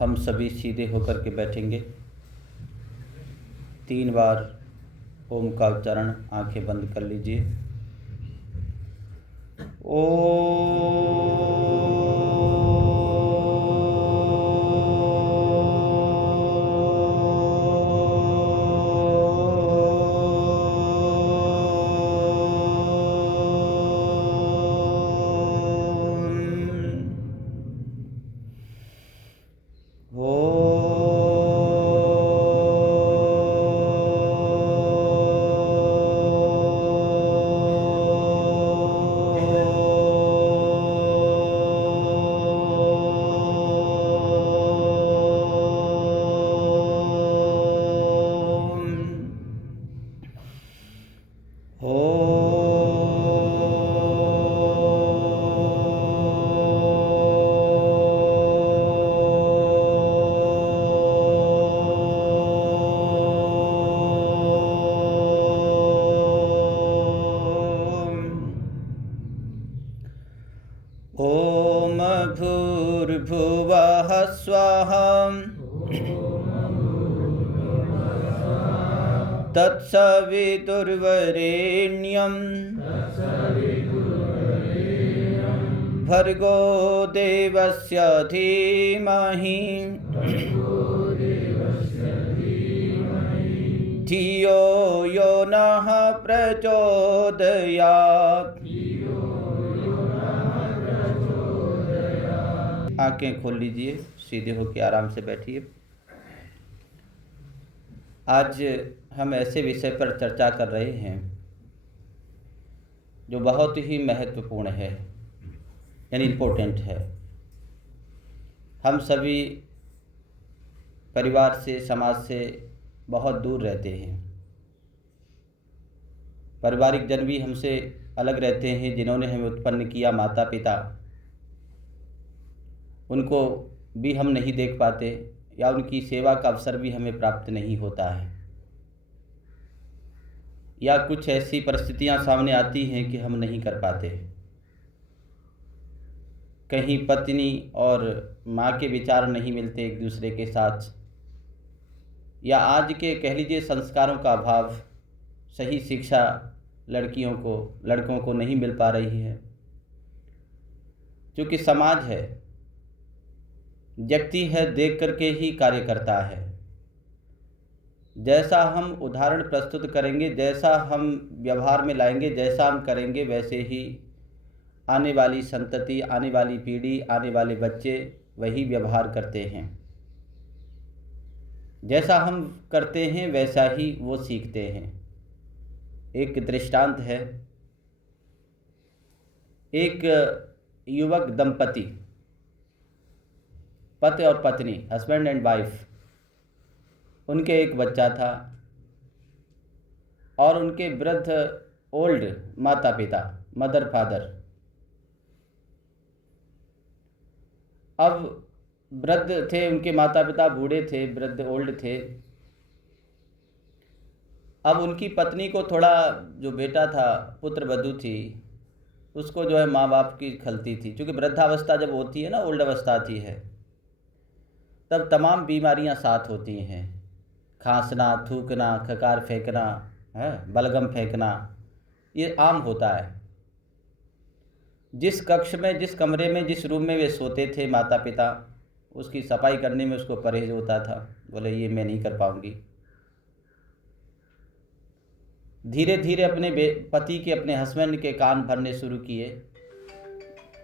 हम सभी सीधे होकर के बैठेंगे। 3 बार ओम का उच्चारण, आंखें बंद कर लीजिए। ओम भूर्भुवः स्वः तत्सवितुर्वरेण्यं भर्गो देवस्य धीमहि धियो यो नः प्रचोदयात्। आंखें खोल लीजिए, सीधे होकर आराम से बैठिए। आज हम ऐसे विषय पर चर्चा कर रहे हैं जो बहुत ही महत्वपूर्ण है, यानी इम्पोर्टेंट है। हम सभी परिवार से, समाज से बहुत दूर रहते हैं। पारिवारिक जन भी हमसे अलग रहते हैं। जिन्होंने हमें उत्पन्न किया, माता पिता, उनको भी हम नहीं देख पाते या उनकी सेवा का अवसर भी हमें प्राप्त नहीं होता है, या कुछ ऐसी परिस्थितियां सामने आती हैं कि हम नहीं कर पाते। कहीं पत्नी और माँ के विचार नहीं मिलते एक दूसरे के साथ, या आज के कह लीजिए संस्कारों का अभाव, सही शिक्षा लड़कियों को, लड़कों को नहीं मिल पा रही है। क्योंकि समाज है, व्यक्ति है, देख करके ही कार्य करता है। जैसा हम उदाहरण प्रस्तुत करेंगे, जैसा हम व्यवहार में लाएंगे, जैसा हम करेंगे, वैसे ही आने वाली संतति, आने वाली पीढ़ी, आने वाले बच्चे वही व्यवहार करते हैं। जैसा हम करते हैं वैसा ही वो सीखते हैं। एक दृष्टांत है, एक युवक दंपति, पति और पत्नी, हस्बैंड एंड वाइफ, उनके एक बच्चा था और उनके वृद्ध ओल्ड माता पिता, मदर फादर। अब वृद्ध थे, उनके माता पिता बूढ़े थे, वृद्ध ओल्ड थे। अब उनकी पत्नी को थोड़ा, जो बेटा था, पुत्र वधू थी, उसको जो है माँ बाप की खलती थी। क्योंकि वृद्धावस्था जब होती है ना, ओल्ड अवस्था आती है, तब तमाम बीमारियां साथ होती हैं। खांसना, थूकना, खकार फेंकना, है बलगम फेंकना, ये आम होता है। जिस कक्ष में, जिस कमरे में, जिस रूम में वे सोते थे माता पिता, उसकी सफाई करने में उसको परहेज होता था। बोले ये मैं नहीं कर पाऊंगी। धीरे धीरे अपने पति के, अपने हस्बैंड के कान भरने शुरू किए।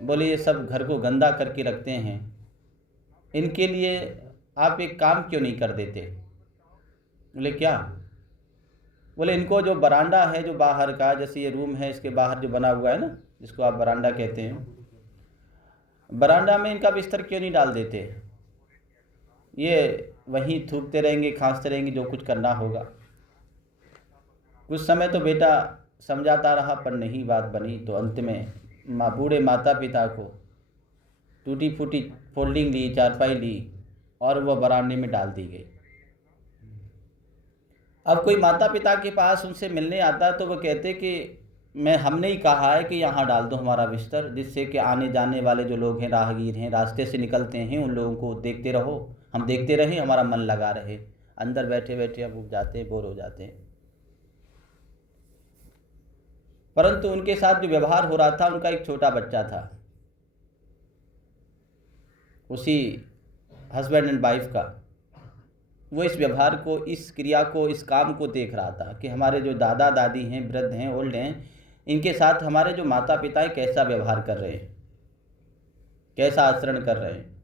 बोले ये सब घर को गंदा करके रखते हैं, इनके लिए आप एक काम क्यों नहीं कर देते। बोले क्या। बोले इनको जो बरांडा है, जो बाहर का, जैसे ये रूम है, इसके बाहर जो बना हुआ है ना, जिसको आप बरांडा कहते हैं, बरांडा में इनका बिस्तर क्यों नहीं डाल देते। ये वहीं थूकते रहेंगे, खांसते रहेंगे, जो कुछ करना होगा। कुछ समय तो बेटा समझाता रहा, पर नहीं बात बनी। तो अंत में बूढ़े माता पिता को टूटी फूटी फोल्डिंग ली, चारपाई ली और वह बरामदे में डाल दी गई। अब कोई माता पिता के पास उनसे मिलने आता तो वो कहते कि मैं हमने ही कहा है कि यहाँ डाल दो हमारा बिस्तर, जिससे कि आने जाने वाले जो लोग हैं, राहगीर हैं, रास्ते से निकलते हैं, उन लोगों को देखते रहो, हम देखते रहें, हमारा मन लगा रहे। अंदर बैठे बैठे अब उब जाते हैं, बोर हो जाते हैं। परंतु उनके साथ जो व्यवहार हो रहा था, उनका एक छोटा बच्चा था, उसी हस्बैंड एंड वाइफ का, वो इस व्यवहार को, इस क्रिया को, इस काम को देख रहा था कि हमारे जो दादा दादी हैं, वृद्ध हैं, ओल्ड हैं, इनके साथ हमारे जो माता पिता हैं कैसा व्यवहार कर रहे हैं, कैसा आचरण कर रहे हैं।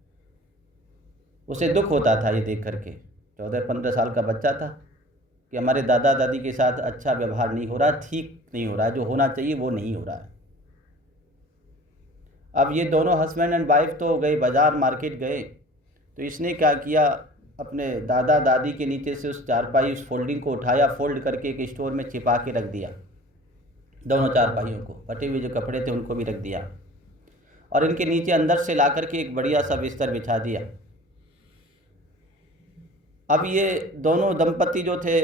उसे दुख होता था ये देख करके। 14-15 साल का बच्चा था कि हमारे दादा दादी के साथ अच्छा व्यवहार नहीं हो रहा, ठीक नहीं हो रहा है, जो होना चाहिए वो नहीं हो रहा है। अब ये दोनों हस्बैंड एंड वाइफ तो गए बाज़ार, मार्केट गए, तो इसने क्या किया, अपने दादा दादी के नीचे से उस चारपाई, उस फोल्डिंग को उठाया, फोल्ड करके एक स्टोर में छिपा के रख दिया। दोनों चारपाइयों को, फटे हुए जो कपड़े थे उनको भी रख दिया, और इनके नीचे अंदर से ला करके एक बढ़िया सा बिस्तर बिछा दिया। अब ये दोनों दंपति जो थे,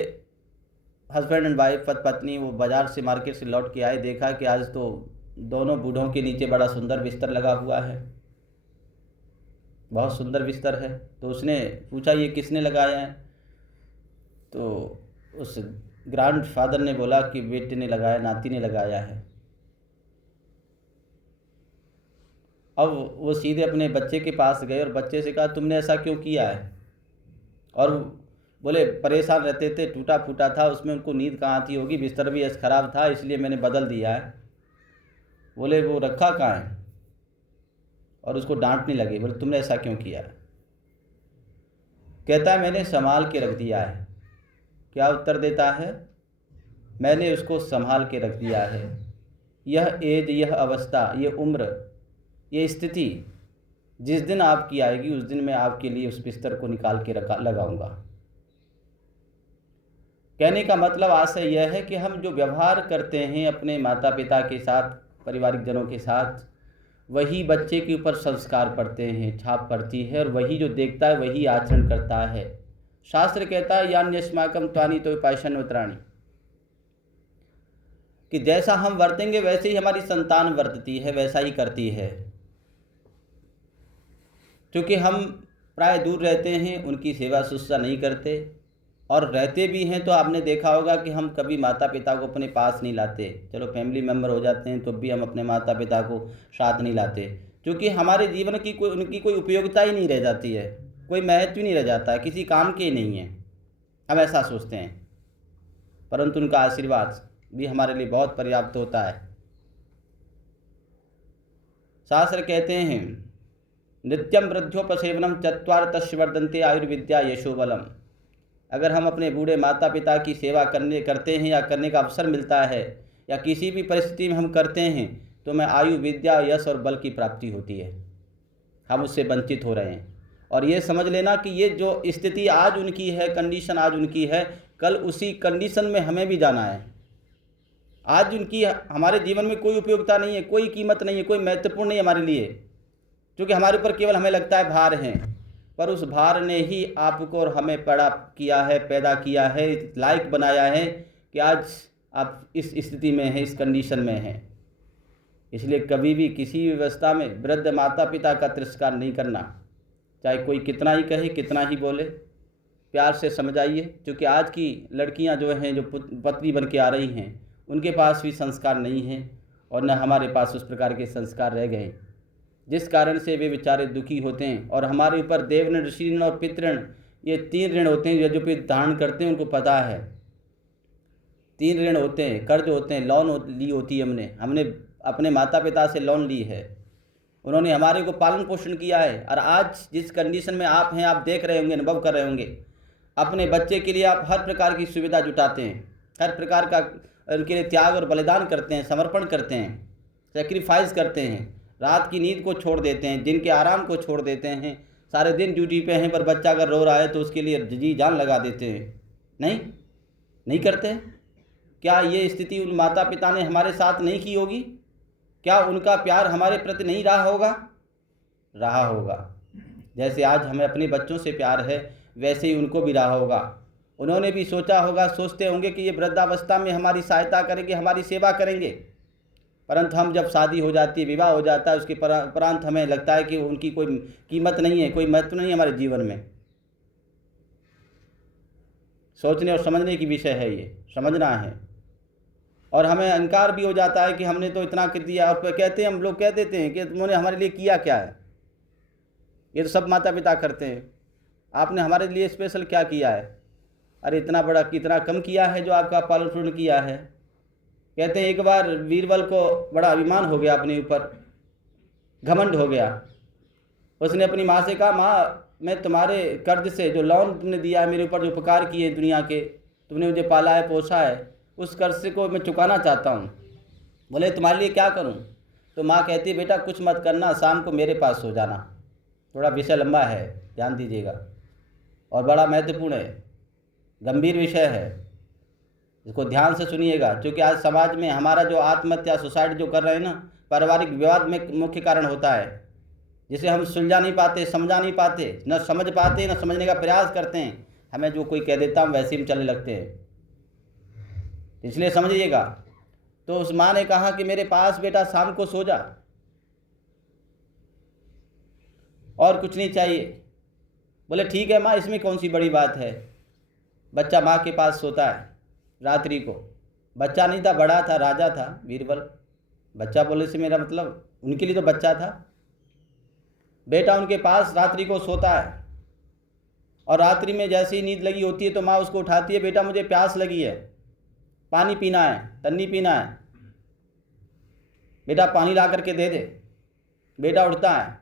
हस्बैंड एंड वाइफ, पत्नी, वो बाज़ार से, मार्केट से लौट के आए, देखा कि आज तो दोनों बूढ़ों के नीचे बड़ा सुंदर बिस्तर लगा हुआ है, बहुत सुंदर बिस्तर है। तो उसने पूछा ये किसने लगाया है? तो उस ग्रैंड फादर ने बोला कि बेटे ने लगाया, नाती ने लगाया है। अब वो सीधे अपने बच्चे के पास गए और बच्चे से कहा तुमने ऐसा क्यों किया है? और बोले परेशान रहते थे, टूटा फूटा था, उसमें उनको नींद कहाँ आती होगी, बिस्तर भी ऐसा ख़राब था, इसलिए मैंने बदल दिया है। बोले वो रखा कहाँ है? और उसको डांटने लगे, बोले तुमने ऐसा क्यों किया? कहता है मैंने संभाल के रख दिया है। क्या उत्तर देता है? मैंने उसको संभाल के रख दिया है। यह एज, यह अवस्था, ये उम्र, ये स्थिति जिस दिन आपकी आएगी, उस दिन मैं आपके लिए उस बिस्तर को निकाल के लगाऊंगा। कहने का मतलब आशय यह है कि हम जो व्यवहार करते हैं अपने माता पिता के साथ, पारिवारिक जनों के साथ, वही बच्चे के ऊपर संस्कार पड़ते हैं, छाप पड़ती है, और वही जो देखता है वही आचरण करता है। शास्त्र कहता है यान्यस्माकं त्वानि तो पाषाण उत्तराणि, कि जैसा हम वर्तेंगे वैसे ही हमारी संतान वर्तती है, वैसा ही करती है। क्योंकि हम प्राय दूर रहते हैं, उनकी सेवा शुश्रूषा नहीं करते, और रहते भी हैं तो आपने देखा होगा कि हम कभी माता पिता को अपने पास नहीं लाते। चलो फैमिली मेम्बर हो जाते हैं तो भी हम अपने माता पिता को साथ नहीं लाते, क्योंकि हमारे जीवन की उनकी कोई उपयोगिता ही नहीं रह जाती है, कोई महत्व नहीं रह जाता है, किसी काम के ही नहीं है, हम ऐसा सोचते हैं। परंतु उनका आशीर्वाद भी हमारे लिए बहुत पर्याप्त होता है। शास्त्र कहते हैं नित्यम वृद्धोपसेवनम चत्वार तस्य वर्धन्ते आयुर्विद्या यशोबलम। अगर हम अपने बूढ़े माता पिता की सेवा करते हैं, या करने का अवसर मिलता है, या किसी भी परिस्थिति में हम करते हैं, तो हमें आयु, विद्या, यश और बल की प्राप्ति होती है। हम उससे वंचित हो रहे हैं। और ये समझ लेना कि ये जो स्थिति आज उनकी है, कंडीशन आज उनकी है, कल उसी कंडीशन में हमें भी जाना है। आज उनकी हमारे जीवन में कोई उपयोगिता नहीं है, कोई कीमत नहीं है, कोई महत्वपूर्ण नहीं हमारे लिए, क्योंकि हमारे ऊपर केवल हमें लगता है भार हैं। पर उस भार ने ही आपको और हमें बड़ा किया है, पैदा किया है, लायक बनाया है कि आज आप इस स्थिति में हैं, इस कंडीशन में हैं। इसलिए कभी भी किसी भी व्यवस्था में वृद्ध माता पिता का तिरस्कार नहीं करना, चाहे कोई कितना ही कहे, कितना ही बोले, प्यार से समझाइए। क्योंकि आज की लड़कियां जो हैं, जो पत्नी बन के आ रही हैं, उनके पास भी संस्कार नहीं हैं, और न हमारे पास उस प्रकार के संस्कार रह गए, जिस कारण से वे बेचारे दुखी होते हैं। और हमारे ऊपर देव ऋण, ऋषि ऋण और पितृ ऋण, ये 3 ऋण होते हैं। जो धारण करते हैं उनको पता है, 3 ऋण होते हैं, कर्ज होते हैं, लोन ली होती है, हमने अपने माता पिता से लोन ली है, उन्होंने हमारे को पालन पोषण किया है। और आज जिस कंडीशन में आप हैं, आप देख रहे होंगे, अनुभव कर रहे होंगे, अपने बच्चे के लिए आप हर प्रकार की सुविधा जुटाते हैं, हर प्रकार का उनके लिए त्याग और बलिदान करते हैं, समर्पण करते हैं, सेक्रीफाइस करते हैं, रात की नींद को छोड़ देते हैं, दिन के आराम को छोड़ देते हैं, सारे दिन ड्यूटी पे हैं, पर बच्चा अगर रो रहा है तो उसके लिए जी जान लगा देते हैं। नहीं करते। क्या ये स्थिति उन माता पिता ने हमारे साथ नहीं की होगी? क्या उनका प्यार हमारे प्रति नहीं रहा होगा? जैसे आज हमें अपने बच्चों से प्यार है, वैसे ही उनको भी रहा होगा। उन्होंने भी सोचा होगा, सोचते होंगे कि ये वृद्धावस्था में हमारी सहायता करेंगे, हमारी सेवा करेंगे, परंतु हम जब शादी हो जाती है, विवाह हो जाता है, उसके उपरांत हमें लगता है कि उनकी कोई कीमत नहीं है, कोई महत्व नहीं है हमारे जीवन में। सोचने और समझने की विषय है, ये समझना है। और हमें अहंकार भी हो जाता है कि हमने तो इतना कर दिया, और कहते हैं, हम लोग कह देते हैं कि तुमने हमारे लिए किया क्या है। ये तो सब माता पिता करते हैं, आपने हमारे लिए स्पेशल क्या किया है? अरे इतना बड़ा कितना कम किया है जो आपका पालन पोषण किया है। कहते हैं एक बार बीरबल को बड़ा अभिमान हो गया, अपने ऊपर घमंड हो गया। उसने अपनी माँ से कहा, माँ मैं तुम्हारे कर्ज से, जो लोन तुमने दिया है मेरे ऊपर, जो उपकार किए दुनिया के, तुमने मुझे पाला है पोसा है, उस कर्ज से को मैं चुकाना चाहता हूँ। बोले तुम्हारे लिए क्या करूँ? तो माँ कहती, बेटा कुछ मत करना, शाम को मेरे पास सो जाना। थोड़ा विषय लंबा है, ध्यान दीजिएगा, और बड़ा महत्वपूर्ण है, गंभीर विषय है, इसको ध्यान से सुनिएगा। क्योंकि आज समाज में हमारा जो आत्महत्या सुसाइड जो कर रहे हैं ना, पारिवारिक विवाद में मुख्य कारण होता है, जिसे हम सुलझा नहीं पाते, समझा नहीं पाते, न समझ पाते, न समझने का प्रयास करते हैं। हमें जो कोई कह देता हम वैसे ही चलने लगते हैं, इसलिए समझिएगा। तो उस माँ ने कहा कि मेरे पास बेटा शाम को सो जा, और कुछ नहीं चाहिए। बोले ठीक है माँ, इसमें कौन सी बड़ी बात है। बच्चा माँ के पास सोता है रात्रि को। बच्चा नहीं था, बड़ा था, राजा था बीरबल। बच्चा बोले से मेरा मतलब उनके लिए तो बच्चा था। बेटा उनके पास रात्रि को सोता है, और रात्रि में जैसे ही नींद लगी होती है तो माँ उसको उठाती है, बेटा मुझे प्यास लगी है, पानी पीना है, तन्नी पीना है, बेटा पानी ला करके दे दे। बेटा उठता है,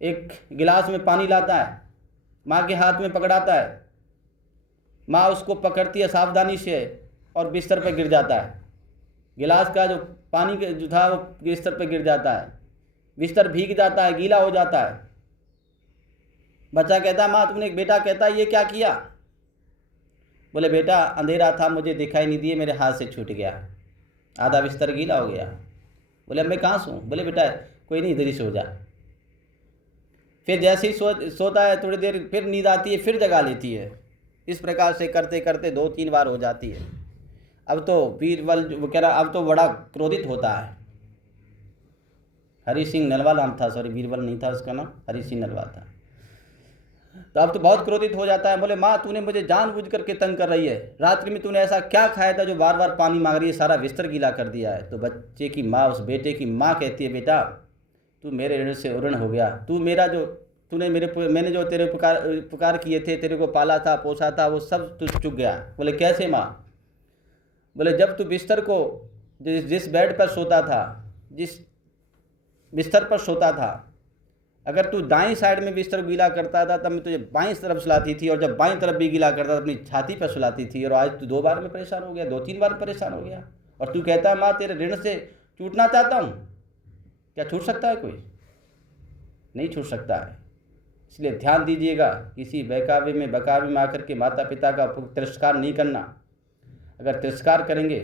एक गिलास में पानी लाता है, माँ के हाथ में पकड़ाता है। माँ उसको पकड़ती है सावधानी से, और बिस्तर पर गिर जाता है। गिलास का जो पानी जो था वो बिस्तर पर गिर जाता है, बिस्तर भीग जाता है, गीला हो जाता है। बच्चा कहता है, माँ तुमने, बेटा कहता है ये क्या किया? बोले बेटा अंधेरा था, मुझे दिखाई नहीं दिए, मेरे हाथ से छूट गया, आधा बिस्तर गीला हो गया। बोले अब मैं कहाँ सोऊं? बोले बेटा कोई नहीं, इधर ही सो जा। फिर जैसे ही सोता है, थोड़ी देर फिर नींद आती है, फिर जगा लेती है। इस प्रकार से करते करते 2-3 बार हो जाती है। अब तो बीरबल वो कह रहा, अब तो बड़ा क्रोधित होता है। हरि सिंह नलवा नाम था, सॉरी बीरबल नहीं था उसका नाम, हरि सिंह नलवा था। तो अब तो बहुत क्रोधित हो जाता है। बोले माँ तूने मुझे जानबूझ करके तंग कर रही है, रात्रि में तूने ऐसा क्या खाया था जो बार बार पानी मांग रही है, सारा बिस्तर गीला कर दिया है। तो बच्चे की माँ, उस बेटे की माँ कहती है, बेटा तू मेरे ऋण से उऋण हो गया, तू मेरा जो मैंने जो तेरे उपकार किए थे, तेरे को पाला था पोसा था, वो सब तू चुक गया। बोले कैसे माँ? बोले जब तू बिस्तर को जिस बेड पर सोता था, जिस बिस्तर पर सोता था, अगर तू दाईं साइड में बिस्तर गीला करता था तब मैं तुझे बाईं तरफ सुलाती थी, और जब बाईं तरफ भी गीला करता था अपनी छाती पर सुलाती थी। और आज तू 2 बार में परेशान हो गया, 2-3 बार में परेशान हो गया, और तू कहता है माँ तेरे ऋण से छूटना चाहता हूँ। क्या छूट सकता है? कोई नहीं छूट सकता है। इसलिए ध्यान दीजिएगा, किसी बहकावे में आकर के माता पिता का तिरस्कार नहीं करना। अगर तिरस्कार करेंगे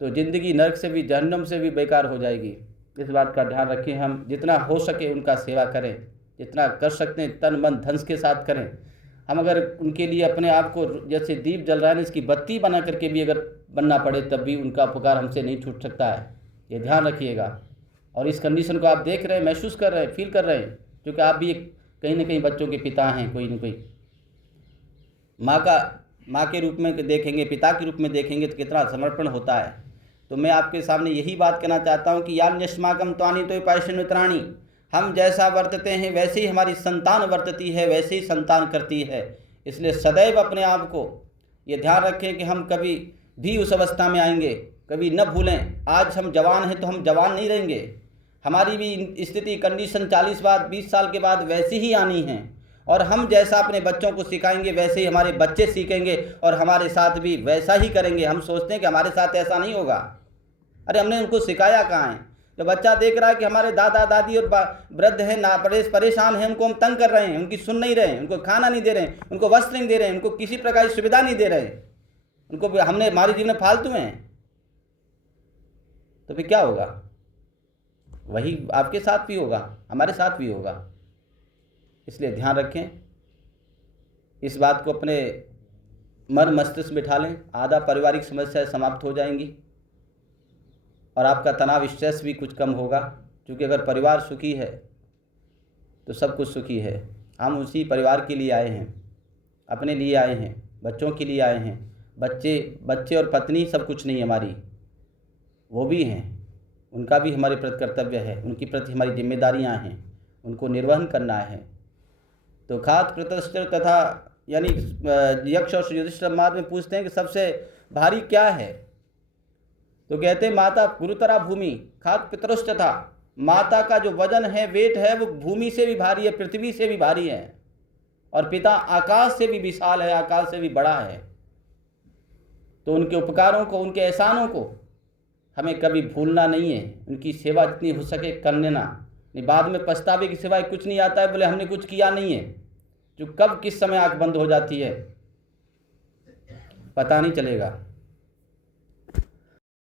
तो ज़िंदगी नरक से भी, जहन्नम से भी बेकार हो जाएगी। इस बात का ध्यान रखें। हम जितना हो सके उनका सेवा करें, जितना कर सकते हैं तन मन धन के साथ करें। हम अगर उनके लिए अपने आप को, जैसे दीप जल रहा है ना, इसकी बत्ती बना करके भी अगर बनना पड़े तब भी उनका उपकार हमसे नहीं छूट सकता है। ये ध्यान रखिएगा। और इस कंडीशन को आप देख रहे हैं, महसूस कर रहे हैं, फील कर रहे हैं, क्योंकि आप भी कहीं ना कहीं बच्चों के पिता हैं। कोई न कोई माँ के रूप में देखेंगे, पिता के रूप में देखेंगे तो कितना समर्पण होता है। तो मैं आपके सामने यही बात कहना चाहता हूँ कि यान्यस्माकं त्वानि तो पैशनुत्राणि, हम जैसा वर्तते हैं वैसे ही हमारी संतान वर्तती है, वैसे ही संतान करती है। इसलिए सदैव अपने आप को ये ध्यान रखें कि हम कभी भी उस अवस्था में आएंगे, कभी न भूलें। आज हम जवान हैं तो हम जवान नहीं रहेंगे, हमारी भी स्थिति कंडीशन 40 बाद 20 साल के बाद वैसी ही आनी है। और हम जैसा अपने बच्चों को सिखाएंगे वैसे ही हमारे बच्चे सीखेंगे, और हमारे साथ भी वैसा ही करेंगे। हम सोचते हैं कि हमारे साथ ऐसा नहीं होगा, अरे हमने उनको सिखाया कहाँ है? जब बच्चा देख रहा है कि हमारे दादा दादी और वृद्ध हैं, ना परेशान हैं, उनको हम तंग कर रहे हैं, उनकी सुन नहीं रहे हैं, उनको खाना नहीं दे रहे हैं, उनको वस्त्र नहीं दे रहे हैं, उनको किसी प्रकार की सुविधा नहीं दे रहे हैं, उनको हमने हमारे जीवन फालतू हैं, तो फिर क्या होगा? वही आपके साथ भी होगा, हमारे साथ भी होगा। इसलिए ध्यान रखें, इस बात को अपने मन मस्तिष्क में बिठा लें, आधा पारिवारिक समस्याएं समाप्त हो जाएंगी। और आपका तनाव स्ट्रेस भी कुछ कम होगा, क्योंकि अगर परिवार सुखी है तो सब कुछ सुखी है। हम उसी परिवार के लिए आए हैं, अपने लिए आए हैं, बच्चों के लिए आए हैं। बच्चे और पत्नी सब कुछ नहीं हमारी, वो भी हैं, उनका भी हमारे प्रति कर्तव्य है, उनके प्रति हमारी जिम्मेदारियां हैं, उनको निर्वहन करना है। तो खात प्रतस्त्र तथा यानी यक्ष और युधिष्ठिर महाराज में पूछते हैं कि सबसे भारी क्या है, तो कहते हैं माता गुरुतरा भूमि खात पितरुष्ट था। माता का जो वजन है, वेट है, वो भूमि से भी भारी है, पृथ्वी से भी भारी है, और पिता आकाश से भी विशाल है, आकाश से भी बड़ा है। तो उनके उपकारों को, उनके एहसानों को हमें कभी भूलना नहीं है, उनकी सेवा जितनी हो सके कर लेना। नहीं बाद में पछतावे के सिवाय कुछ नहीं आता है, बोले हमने कुछ किया नहीं है, जो कब किस समय आंख बंद हो जाती है पता नहीं चलेगा।